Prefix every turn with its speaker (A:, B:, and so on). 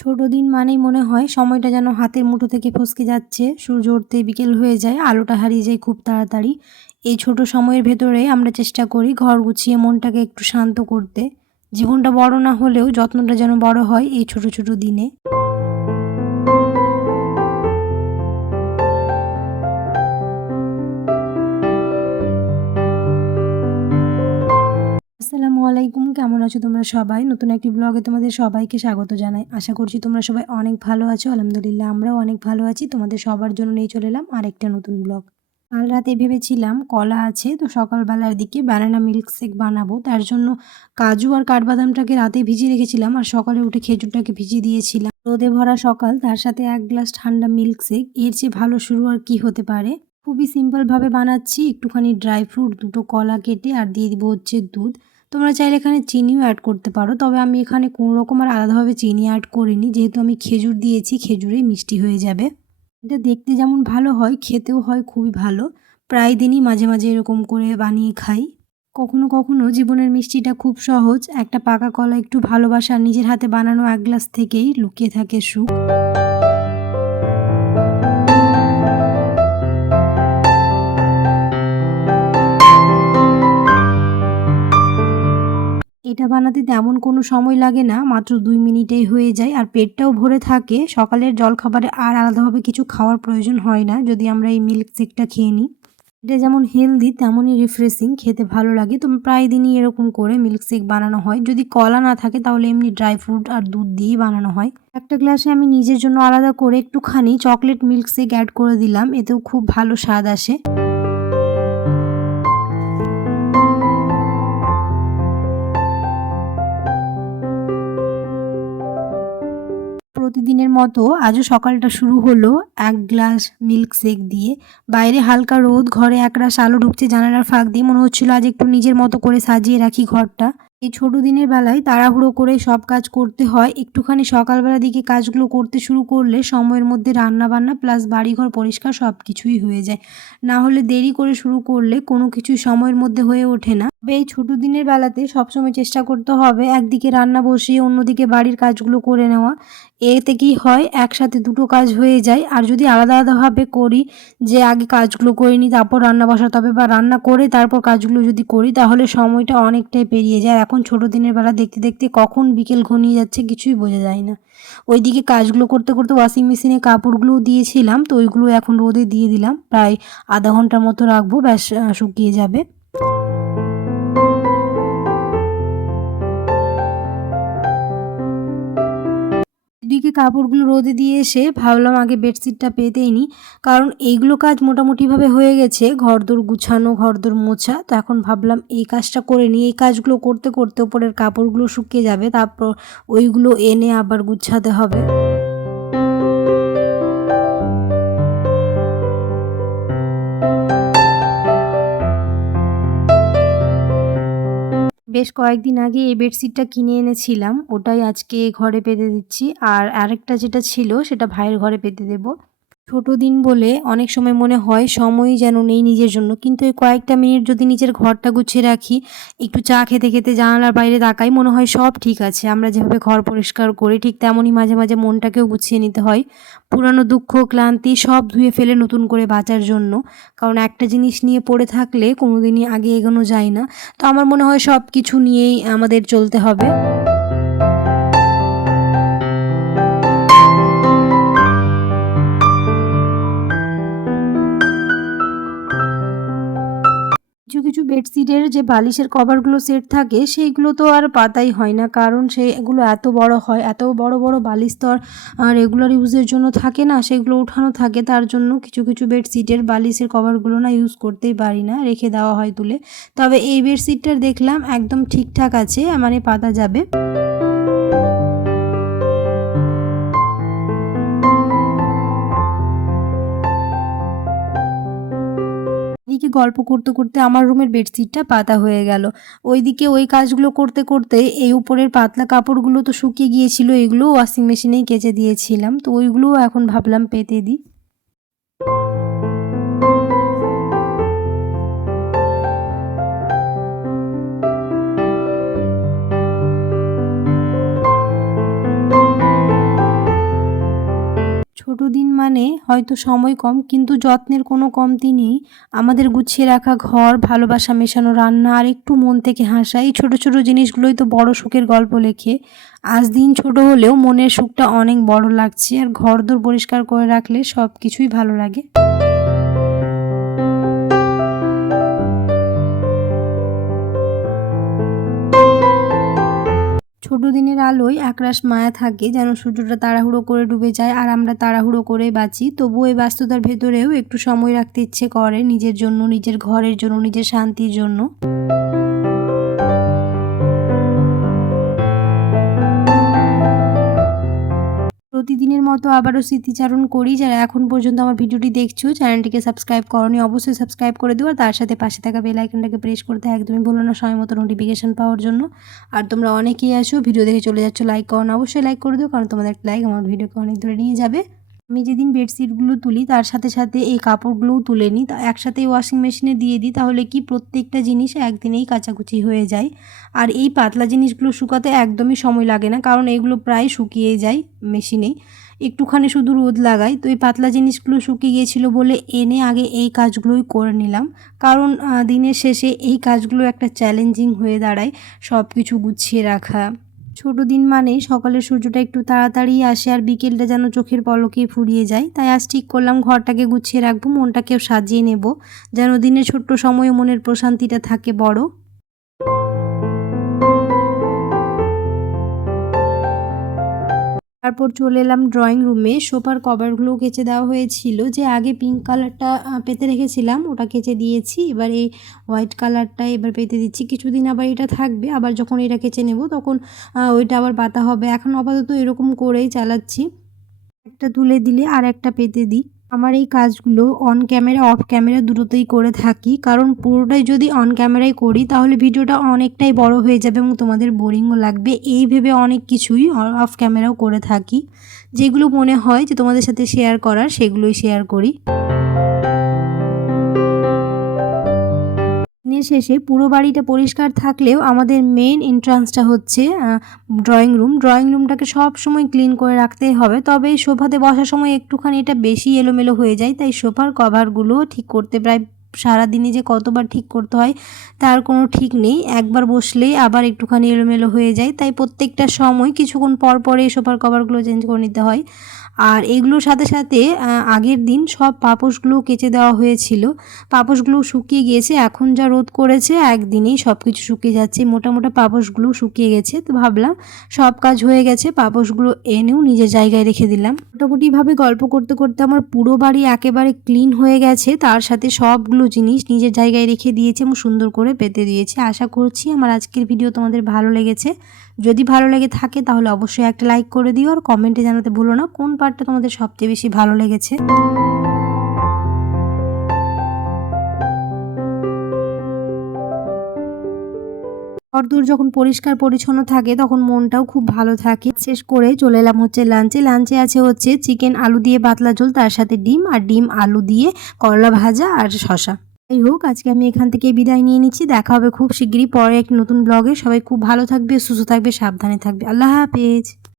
A: ছোট দিন মানেই মনে হয় সময়টা যেন হাতের মুঠো থেকে ফসকে যাচ্ছে। সূর্য উঠতে বিকেল হয়ে যায়, আলোটা হারিয়ে যায় খুব তাড়াতাড়ি। এই ছোট সময়ের ভেতরে আমরা চেষ্টা করি ঘর গুছিয়ে মনটাকে একটু শান্ত করতে। জীবনটা বড় না হলেও যত্নটা যেন বড় হয় এই ছোট ছোট দিনে। কেমন আছো তোমরা সবাই? নতুন একটি ব্লগে তোমাদের সবাইকে স্বাগত জানাই। আশা করছি তোমরা সবাই অনেক ভালো আছো। আলহামদুলিল্লাহ, আমরাও অনেক ভালো আছি। তোমাদের সবার জন্য নিয়ে চলে এলাম আরেকটা নতুন ব্লগ কাল রাতে ভেবেছিলাম কলা আছে, তো সকালবেলার দিকে ব্যানানা মিল্ক শেক বানাবো। তার জন্য কাজু আর কাঠবাদামটাকে রাতে ভিজিয়ে রেখেছিলাম আর সকালে উঠে খেজুরটাকে ভিজিয়ে দিয়েছিলাম। রোদে ভরা সকাল, তার সাথে এক গ্লাস ঠান্ডা মিল্ক শেক এর চেয়ে ভালো শুরু আর কি হতে পারে? খুবই সিম্পলভাবে বানাচ্ছি। একটুখানি ড্রাই ফ্রুট দুটো কলা কেটে আর দিয়ে দিব হচ্ছে দুধ। তোমরা চাইলে এখানে চিনিও অ্যাড করতে পারো, তবে আমি এখানে কোনো রকম আর আলাদাভাবে চিনি অ্যাড করিনি। যেহেতু আমি খেজুর দিয়েছি, খেজুরেই মিষ্টি হয়ে যাবে। এটা দেখতে যেমন ভালো হয়, খেতেও হয় খুবই ভালো। প্রায় দিনই মাঝে মাঝে এরকম করে বানিয়ে খাই। কখনো কখনো জীবনের মিষ্টিটা খুব সহজ। একটা পাকা কলা একটু ভালোবাসা, নিজের হাতে বানানো এক গ্লাস থেকেই লুকিয়ে থাকে সুখ। এটা বানাতে তেমন কোনো সময় লাগে না, মাত্র দুই মিনিটেই হয়ে যায়। আর পেটটাও ভরে থাকে, সকালের জলখাবারে আর আলাদাভাবে কিছু খাওয়ার প্রয়োজন হয় না, যদি আমরা এই মিল্ক শেকটা খেয়ে নিই। এটা যেমন হেলদি, তেমনই রিফ্রেশিং, খেতে ভালো লাগে। তো প্রায় দিনই এরকম করে মিল্ক শেক বানানো হয়। যদি কলা না থাকে, তাহলে এমনি ড্রাই ফ্রুট আর দুধ দিয়েই বানানো হয়। একটা গ্লাসে আমি নিজের জন্য আলাদা করে একটুখানি চকলেট মিল্ক শেক অ্যাড করে দিলাম, এতেও খুব ভালো স্বাদ আসে। মতো আজও সকালটা শুরু হলো, এক গ্লাস মিল্ক শেক দিয়ে। বাইরে হালকা রোদ, ঘরে একরাশ আলো ঢুকছে জানালার ফাঁক দিয়ে। মনে হচ্ছিল আজ একটু নিজের মতো করে সাজিয়ে রাখি ঘরটা। এই ছোট দিনের বেলায় তাড়াহুড়ো করে সব কাজ করতে হয়। একটুখানি সকালবেলা দিকে কাজগুলো করতে শুরু করলে সময়ের মধ্যে রান্না বান্না প্লাস বাড়িঘর পরিষ্কার সব কিছুই হয়ে যায়। না হলে দেরি করে শুরু করলে কোনো কিছুই সময়ের মধ্যে হয়ে ওঠে না। তবে এই ছোটো দিনের বেলাতে সবসময় চেষ্টা করতে হবে একদিকে রান্না বসিয়ে অন্যদিকে বাড়ির কাজগুলো করে নেওয়া। এতে কি হয় একসাথে দুটো কাজ হয়ে যায়। আর যদি আলাদা আলাদাভাবে করি যে আগে কাজগুলো করে নিই, তারপর রান্না বসাতে হবে বা রান্না করে তারপর কাজগুলো যদি করি, তাহলে সময়টা অনেকটাই পেরিয়ে যায়। এখন ছোট দিনের বেলা দেখতে দেখতে কখন বিকেল ঘনিয়ে যাচ্ছে কিছুই বোঝা যায় না। ওইদিকে কাজগুলো করতে করতে ওয়াশিং মেশিনে কাপড়গুলো দিয়েছিলাম, তো ওইগুলো এখন রোদে দিয়ে দিলাম। প্রায় আধা ঘণ্টার মতো রাখব, ব্যাস শুকিয়ে যাবে। এদিকে কাপড়গুলো রোদে দিয়ে এসে ভাবলাম আগে বেডশিটটা পেতেই নি। কারণ এইগুলো কাজ মোটামুটিভাবে হয়ে গেছে। ঘরদোর গুছানো, ঘরদোর মোছা। তো এখন ভাবলাম এই কাজটা করে নিই। এই কাজগুলো করতে করতে ওপরের কাপড়গুলো শুকিয়ে যাবে। তারপর ওইগুলো এনে আবার গুছাতে হবে। বেশ কয়েকদিন আগে এই বেডশিটটা কিনে এনেছিলাম, ওটাই আজকে ঘরে পেতে দিচ্ছি। আর আরেকটা যেটা ছিল, সেটা ভাইয়ের ঘরে পেতে দেবো। ছোট দিন বলে অনেক সময় মনে হয় সময়ই যেন নেই নিজের জন্য। কিন্তু এই কয়েকটা মিনিট যদি নিজের ঘরটা গুছিয়ে রাখি, একটু চা খেতে খেতে জানালার বাইরে তাকাই, মনে হয় সব ঠিক আছে। আমরা যেভাবে ঘর পরিষ্কার করি, ঠিক তেমনই মাঝে মাঝে মনটাকেও গুছিয়ে নিতে হয়। পুরানো দুঃখ, ক্লান্তি সব ধুয়ে ফেলে নতুন করে বাঁচার জন্য। কারণ একটা জিনিস নিয়ে পড়ে থাকলে কোনোদিনই আগে এগোনো যায় না। তো আমার মনে হয় সব কিছু নিয়েই আমাদের চলতে হবে। কিছু কিছু বেডশিটের যে বালিশের কভারগুলো সেট থাকে, সেইগুলো তো আর পাতাই হয় না। কারণ সেগুলো এত বড় হয়, এত বড় বড় বালিশ তো আর রেগুলার ইউজের জন্য থাকে না, সেগুলো উঠানো থাকে। তার জন্য কিছু কিছু বেডশিটের বালিশের কভারগুলো না ইউজ করতেই পারি না, রেখে দেওয়া হয় তুলে। তবে এই বেডশিটটা দেখলাম একদম ঠিকঠাক আছে মানে পাতা যাবে। গল্প করতে করতে আমার রুমের বেডশিটটা পাতা হয়ে গেল। ওইদিকে ওই কাজগুলো করতে করতে এই উপরের পাতলা কাপড়গুলো তো শুকিয়ে গিয়েছিল, এগুলোও ওয়াশিং মেশিনেই কেচে দিয়েছিলাম। তো ওইগুলোও এখন ভাবলাম পেতে দিই। মানে হয়তো সময় কম, কিন্তু যত্নের কোনো কমতি নেই। আমাদের গুছিয়ে রাখা ঘর, ভালোবাসা মেশানো রান্না, আর একটু মন থেকে হাসা, এই ছোটো ছোটো জিনিসগুলোই তো বড় সুখের গল্প লেখে। আজ দিন ছোট হলেও মনের সুখটা অনেক বড় লাগছে, আর ঘর দোর পরিষ্কার করে রাখলে সব কিছুই ভালো লাগে। ছোট দিনের আলোয় আকরাশ মায়া থাকে, যেন সূর্যটা তাড়াহুড়ো করে ডুবে যায় আর আমরা তাড়াহুড়ো করে বাঁচি। তবুও এই ব্যস্ততার ভেতরেও একটু সময় রাখতে ইচ্ছে করে নিজের জন্য, নিজের ঘরের জন্য, নিজের শান্তির জন্য। প্রতিদিনের মতো আবারও স্মৃতিচারণ করি। যারা এখন পর্যন্ত আমার ভিডিওটি দেখছ, চ্যানেলটিকে সাবস্ক্রাইব করনি, অবশ্যই সাবস্ক্রাইব করে দিও। আর তার সাথে পাশে থাকা বেল আইকনটাকে প্রেস করতে একদমই ভুলো না সময় মতো নোটিফিকেশান পাওয়ার জন্য। আর তোমরা অনেকেই আসো ভিডিও দেখে চলে যাচ্ছ লাইক করো অবশ্যই লাইক করে দিও, কারণ তোমাদের একটা লাইক আমার ভিডিওকে অনেক দূরে নিয়ে যাবে। আমি যেদিন বেডশিটগুলো তুলি, তার সাথে সাথে এই কাপড়গুলোও তুলে নিই। তা একসাথে ওয়াশিং মেশিনে দিয়ে দিই, তাহলে কি প্রত্যেকটা জিনিস একদিনেই কাচাকুচি হয়ে যায়। আর এই পাতলা জিনিসগুলো শুকাতে একদমই সময় লাগে না, কারণ এগুলো প্রায় শুকিয়ে যায় মেশিনেই একটুখানি শুধু রোদ লাগাই তো এই পাতলা জিনিসগুলো শুকিয়ে গিয়েছিল বলে এনে আগে এই কাজগুলোই করে নিলাম। কারণ দিনের শেষে এই কাজগুলো একটা চ্যালেঞ্জিং হয়ে দাঁড়ায় সব কিছু গুছিয়ে রাখা। ছোট দিন মানে সকালের সূর্যটা একটু তাড়াতাড়ি আসে আর বিকেলটা যেন চোখের পলকে ফুরিয়ে যায়। তাই আজ ঠিক করলাম ঘরটাকে গুছিয়ে রাখব, মনটাকেও সাজিয়ে নেব, যেন দিনের ছোট্ট সময়ে মনের প্রশান্তিটা থাকে বড়। তারপর চলে এলাম ড্রয়িং রুমে সোফার কভারগুলো কেচে দেওয়া হয়েছিল। যে আগে পিঙ্ক কালারটা পেতে রেখেছিলাম, ওটা কেচে দিয়েছি। এবার এই হোয়াইট কালারটা এবার পেতে দিচ্ছি। কিছুদিন আবার এটা থাকবে। আবার যখন এটা কেচে নেব, তখন ওইটা আবার পাতা হবে। এখন আপাতত এরকম করেই চালাচ্ছি। একটা তুলে দিলে আর একটা পেতে দিই। আমার এই কাজগুলো অন ক্যামেরা অফ ক্যামেরা দুটোতেই করে থাকি। কারণ পুরোটাই যদি অন ক্যামেরায় করি, তাহলে ভিডিওটা অনেকটাই বড় হয়ে যাবে এবং তোমাদের বোরিংও লাগবে। এই ভেবে অনেক কিছুই অফ ক্যামেরাও করে থাকি। যেগুলো মনে হয় যে তোমাদের সাথে শেয়ার করার, সেগুলোই শেয়ার করি। দিনের শেষে পুরো বাড়িটা পরিষ্কার থাকলেও আমাদের মেন এন্ট্রান্সটা হচ্ছে ড্রয়িং রুম ড্রয়িং রুমটাকে সব সময় ক্লিন করে রাখতেই হবে। তবে সোফাতে বসার সময় একটুখানি এটা বেশি এলোমেলো হয়ে যায়, তাই সোফার কভারগুলো ঠিক করতে প্রায় সারাদিনে যে কতবার ঠিক করতে হয়, তার কোনো ঠিক নেই। একবার বসলেই আবার একটুখানি এলোমেলো হয়ে যায়। তাই প্রত্যেকটা সময় কিছুক্ষণ পর পরে সোফার কভারগুলো চেঞ্জ করে নিতে হয়। আর এগুলোর সাথে সাথে আগের দিন সব পাপোশগুলো কেচে দেওয়া হয়েছিল। পাপোশগুলো শুকিয়ে গিয়েছে। এখন যা রোদ করেছে, একদিনেই সব কিছু শুকিয়ে যাচ্ছে। মোটা মোটা পাপোশগুলো শুকিয়ে গেছে। তো ভাবলাম সব কাজ হয়ে গেছে। পাপোশগুলো এনেও নিজের জায়গায় রেখে দিলাম। মোটামুটিভাবে গল্প করতে করতে আমার পুরো বাড়ি একেবারে ক্লিন হয়ে গেছে। তার সাথে সবগুলো জিনিস নিজের জায়গায় রেখে দিয়েছে এবং সুন্দর করে পেতে দিয়েছে। আশা করছি আমার আজকের ভিডিও তোমাদের ভালো লেগেছে। যদি ভালো লেগে থাকে তাহলে অবশ্যই একটা লাইক করে দিও আর কমেন্টে জানাতে ভুলো না, কোন পার্টটা তোমাদের সবচেয়ে বেশি ভালো লেগেছে? ঘরদোর যখন পরিষ্কার পরিচ্ছন্ন থাকে, তখন মনটাও খুব ভালো থাকে। শেষ করে চলে এলাম হচ্ছে লাঞ্চে। লাঞ্চে আছে হচ্ছে চিকেন আলু দিয়ে পাতলা ঝোল, তার সাথে ডিম আর ডিম আলু দিয়ে করলা ভাজা আর শশা যাই হোক, আজকে আমি এখান থেকে বিদায় নিয়ে নিচ্ছি। দেখা হবে খুব শিগগিরই পরে এক নতুন ব্লগে। সবাই খুব ভালো থাকবে, সুস্থ থাকবে, সাবধানে থাকবে। আল্লাহ হাফেজ।